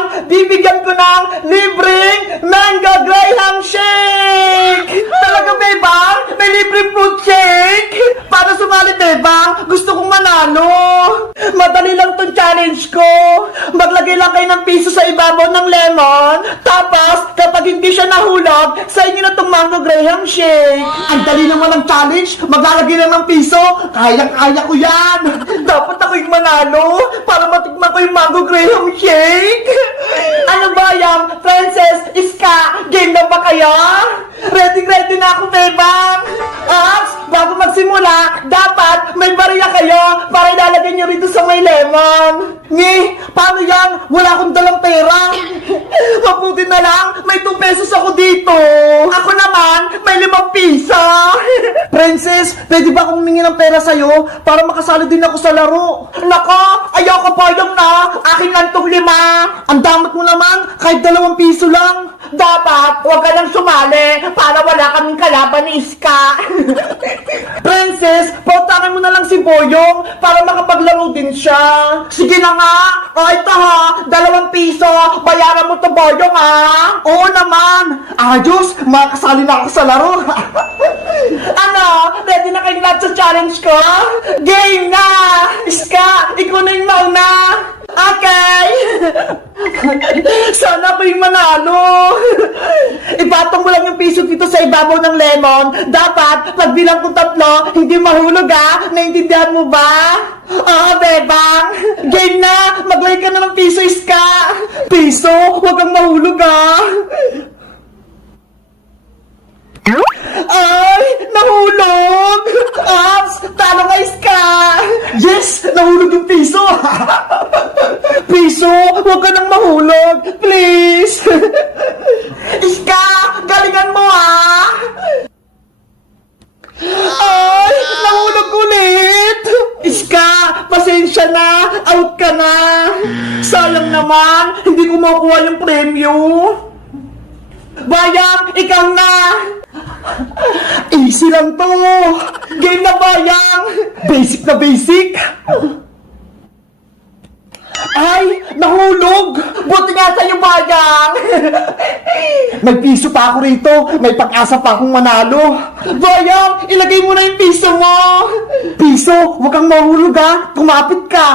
naman, bibigyan ko ng libreng mango graham shake! Talaga, Bebang? May libreng fruit shake? Para sumali, Bebang, gusto kong manalo. Madali lang tong challenge ko. Maglagay lang kayo ng piso sa ibabaw ng lemon. Tapos, kapag hindi siya nahulog, sa inyo na tong mango graham shake. Ang dali naman ng challenge. Maglalagay lang ng piso. Kayang-kaya ko yan. Dapat ako yung manalo para matikman ko yung mango graham shake. Ano ba yan? Princess, Iska, game na ba kayo? Ready na ako, Bebang. Ops, bago magsimula, dapat may bariya kayo para ilalagay nyo rito sa may lemon. Paano yan? Wala akong dalang pera. Mabuti na lang, may 2 pesos ako dito. Ako naman, may 5 piso. Princess, pwede ba akong humingi ng pera sa'yo para makasali din ako sa laro? Nako, ayaw ka payong na. Akin lang tong 5. Ang damat mo naman, kahit 2 piso lang. Dapat, huwag ka nang sumali para wala kaming kalaban ni Iska. Princess, pautakin mo na lang si Boyong para makapaglaro din siya. Sige na nga. O ito ha, 2 piso. Bayaran mo to, Boyong ha. Oo naman. Ayos, makasali na ako sa laro. Ano, ready na kayong lahat sa challenge ko? Game na! Iska, ikaw na yung mauna. Okay! Sana ako yung manalo. Ipatong mo lang yung piso dito sa ibabaw ng lemon. Dapat, pag bilang ko 3, hindi mahulog ha. Naintindihan mo ba? Oo, Bebang. Game na. Maglay ka na ng piso, Iska. Piso? Huwag kang mahulog ha. Ay! Nahulog! Ops! Talo ka, Iska! Yes! Nahulog yung piso! Piso! Huwag ka nang mahulog! Please! Iska! Galingan mo, ha! Ay! Nahulog ulit! Iska! Pasensya na! Out ka na! Sayang naman! Hindi ko makuha yung premyo! Bayang! Ikaw na! Easy lang to! Game na, Bayang! Basic na basic! Ay! Nahulog! Buti nga sa'yo, Bayang! May piso pa ako rito! May pag-asa pa akong manalo! Bayang! Ilagay mo na yung piso mo! Piso! Huwag kang mahulog ha! Kumapit ka!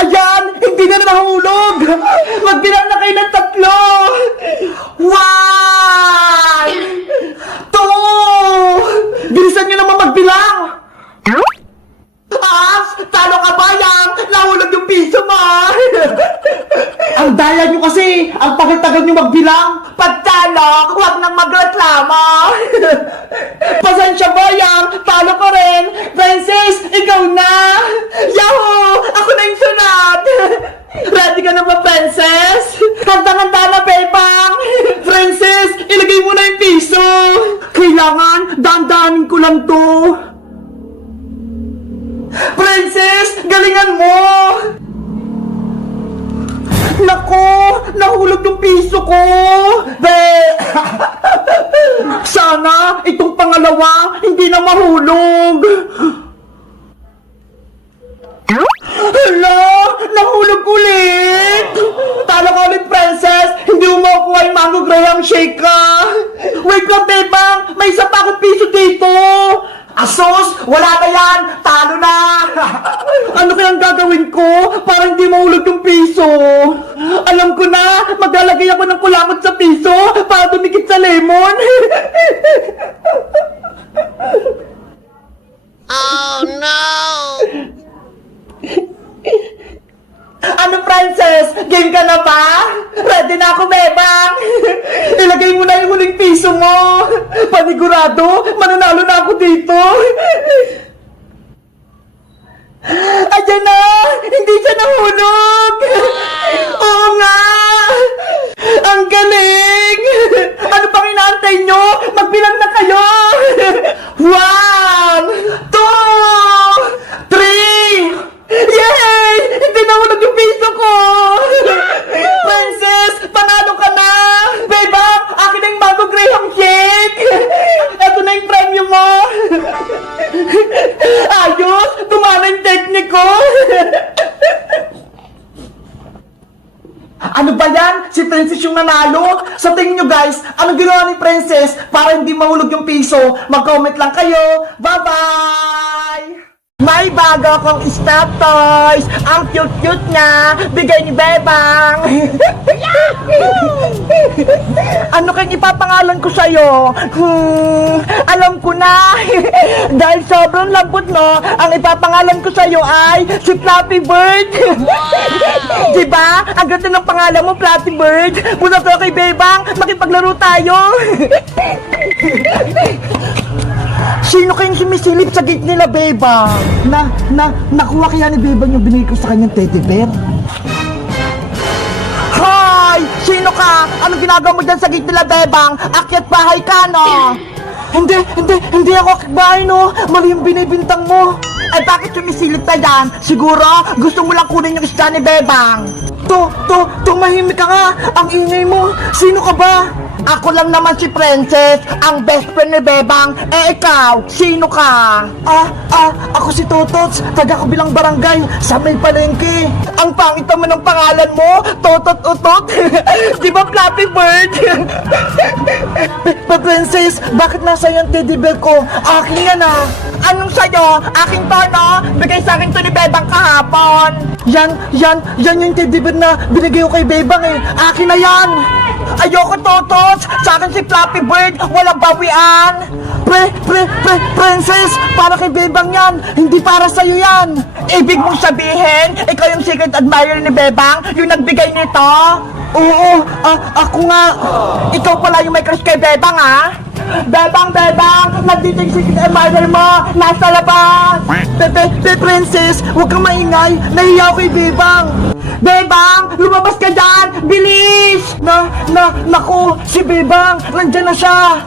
Ayan! Hindi na nahulog! Magbilang na kayo ng 3! 1! 2! Bilisan nyo naman magbilang! Talo ka, Bayang! Nahulog yung piso mo! Ang daya nyo kasi! Ang tagal-tagal nyo magbilang! Pagtalo, huwag nang magreklamo! Pasensya, Bayang! Talo ko rin! Princess, ikaw na! Yahoo! Ako na yung sunod! Ready ka na ba, Princess? Handa-handa na, Bebang! Princess, ilagay mo na yung piso! Kailangan, dahan-dahanin ko lang to! Princess, galingan mo! Naku, nahulog yung piso ko! Sana, itong pangalawa, hindi na mahulog! Hala, nahulog ulit! Talo ka ulit, Princess! Hindi mo makukuha yung mango graham shake ka! Wait lang, Bebang! May isa pa akong piso dito! Asos! Wala na yan! Talo na! Ano kayang gagawin ko para hindi mahulog yung piso? Alam ko na! Maglalagay ako ng kulangot sa piso para dumikit sa lemon! Oh no! Ano, Princess? Game ka na ba? Ready na ako, Bebang! Ilagay mo na yung huling piso mo! Panigurado, mananalo na ako dito! Ayan na! Hindi siya nahulog! Oo nga! Ang galing! Ano pang inaantay nyo? Magbilang na kayo! 1, 2, 3! Yay! Hindi nahulog yung piso ko! Princess, panalo ka na! Bebang, akin na yung mango graham shake! Ito na yung premyo mo! Ayos! Tumama yung technique ko! Princess yung nanalo. Sa tingin nyo guys, anong ginawa ni Princess para hindi mahulog yung piso? Mag-comment lang kayo. Bye-bye! May bago akong stop toys. Ang cute-cute niya. Bigay ni Bebang. Ano kayang ipapangalan ko sa'yo? Alam ko na. Dahil sobrang lambot mo, ang ipapangalan ko sa'yo ay si Flappy Bird. Diba? Ang ganda ng pangalan mo, Flappy Bird. Punta ko kay Bebang, makipaglaro tayo. Sino kayong sumisilip sa gate nila, Bebang? Nakuha kaya ni Bebang yung binigay ko sa kanyang teddy bear? Hoy! Sino ka? Anong ginagawa mo dyan sa gate nila, Bebang? Akyat bahay ka, no? Hindi ako akyat bahay, no? Mali yung binibintang mo. Ay, bakit sumisilip ka dyan? Siguro, gusto mo lang kunin yung isda ni Bebang. Tumahimik ka nga. Ang ingay mo. Sino ka ba? Ako lang naman si Princess, ang best friend ni Bebang. Eh ikaw, sino ka? Ako si Totots, taga kabilang barangay, sa may palengke. Ang pangit naman ng pangalan mo, Totot Utot. Di ba Flappy Bird? Princess, bakit nasa yung teddy bear ko? Akin yan ah. Anong sa'yo? Aking to, no? Bigay sa akin to ni Bebang kahapon. Yan yung teddy bear na binigay ko kay Bebang eh. Akin na yan. Ayoko, Totots! Sa akin si Flappy Bird, walang bawian! Princess, para kay Bebang yan, hindi para sa'yo yan! Ibig mong sabihin, ikaw yung secret admirer ni Bebang, yung nagbigay nito? Oo, ako nga. Ikaw pala yung may crush kay Bebang, ha? Bebang, nandito yung secret admirer mo! Nasa labas! Princess, huwag kang maingay, nahiya ako kay Bebang! Bebang, lumabas ka dyan! Bilis! Naku, si Bebang, nandyan na siya!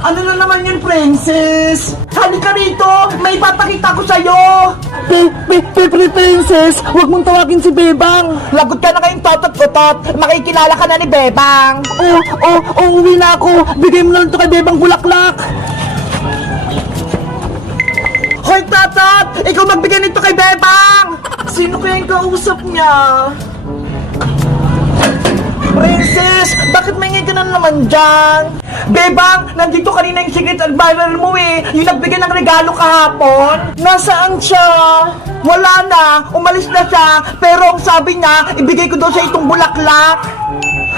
Ano na naman yun, Princess? Halika rito! May ipapakita ko sa'yo! Princess, huwag mong tawagin si Bebang! Lagot ka na kayong totot-utot! Makikilala ka na ni Bebang! Uwi na ako! Bigay mo na lang ito kay Bebang Bulaklak! Hoy, Totot! Ikaw magbigay nito kay Bebang! Sino kaya yung kausap niya? Princess, bakit maingay ka na naman dyan? Bebang, nandito kanina yung secret admirer mo eh. Yung nagbigay ng regalo kahapon. Nasaan siya? Wala na, umalis na siya. Pero ang sabi niya, ibigay ko daw sa itong bulaklak.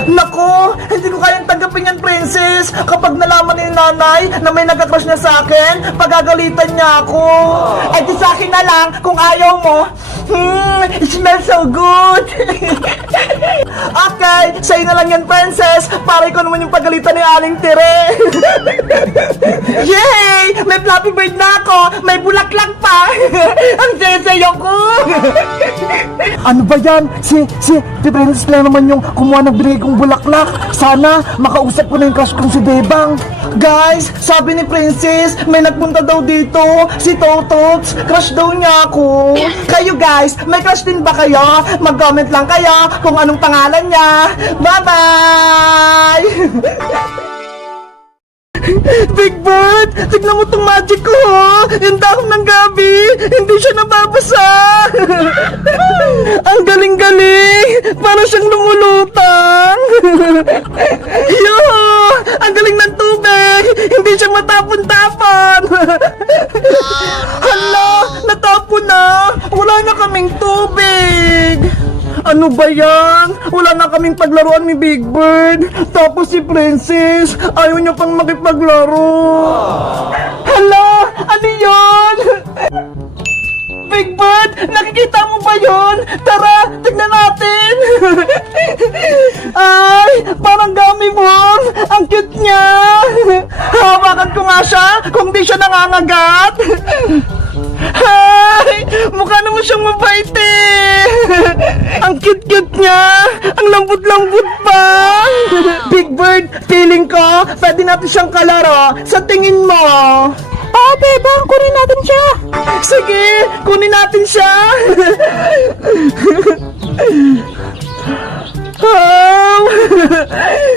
Naku, hindi ko kayang tanggapin yan, Princess. Kapag nalaman ni nanay na may nagka-crush na sa akin, pagagalitan niya ako. Eh di sa akin na lang, kung ayaw mo. It smells so good. Okay, sa'yo na lang yan, Princess. Para ikaw naman yung pagalitan ni Aling Tire. Yay! May Flappy Bird na ako. May bulaklak pa. Ang sayo ko. Ano ba yan? Si Princess lang naman yung kumuha ng binigay kong bulaklak. Sana makausap ko na yung crush kong si Bebang. Guys, sabi ni Princess, may nagpunta daw dito. Si Totots, crush daw niya ako. Kayo guys, may crush din ba kayo? Mag-comment lang kayo kung anong pangalan niya. Bye-bye! Big Bird, tignan mo tong magic ko, ho! Yung dahon ng gabi, hindi siya nababasa! Ang galing-galing! Para siyang lumulutang! Yo! Ang galing ng tubig! Hindi siya matapon-tapon! Hala! Natapon na! Wala na kaming tubig! Ano ba yan? Wala na kaming paglaruan ni Big Bird. Tapos si Princess, ayaw niya pang makipaglaro. Hala! Ano yun? Big Bird, nakikita mo ba yun? Tara, tignan natin. Ay, parang gummy worm. Ang cute niya. Hawakan ko nga siya kung di siya nangangagat. Ay, mukha naman siyang mabait eh. Ang cute-cute niya. Ang lambot-lambot pa. Big Bird, feeling ko, pwede natin siyang kalaro. Sa tingin mo? Bebang, kunin natin siya. Sige, kunin natin siya. Wow!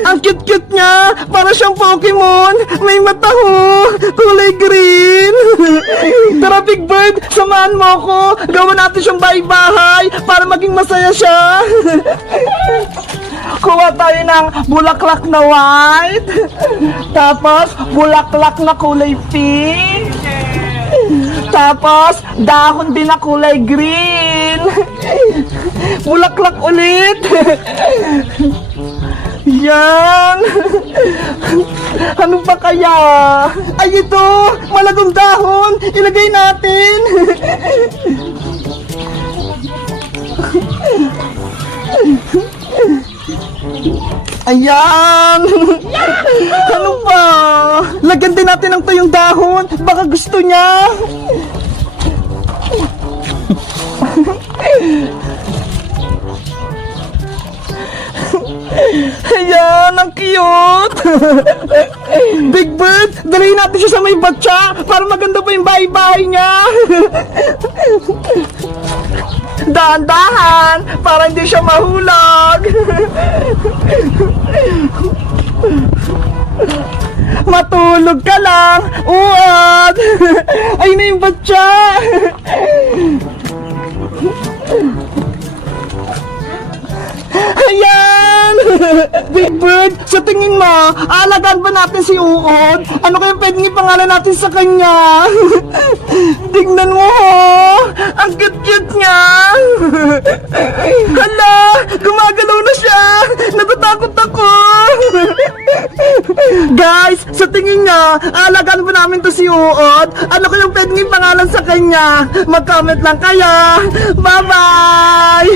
Ang cute-cute niya. Para siyang Pokemon. May mata ho. Kulay green. Tara, Big Bird, samahan mo ako. Gawa natin siyang bahay-bahay para maging masaya siya. Kuha tayo ng bulaklak na white. Tapos, bulaklak na kulay pink. Tapos, dahon din na kulay green. Bulaklak ulit. Yan. Ano pa kaya? Ay, ito. Malagong dahon. Ilagay natin. Ayan! Ano pa? Lagyan din natin ng tuyong dahon. Baka gusto niya. Ayan, ang cute! Big Bird, dalhin natin siya sa may batya para maganda pa yung bahay-bahay niya. Dahan-dahan para hindi siya mahulog. Matulog ka lang, uwad. Ayun na yung batya. Ayan! Big Bird, sa tingin mo, aalagaan ba natin si Uod? Ano kaya pwedeng ipangalan natin sa kanya? Tingnan mo, oh! Ang cute-cute niya! Hala! Gumagalaw na siya! Natatakot ako! Guys, sa tingin niya, aalagaan ba namin to si Uod? Ano kaya pwedeng ipangalan sa kanya? Mag-comment lang kayo! Bye-bye!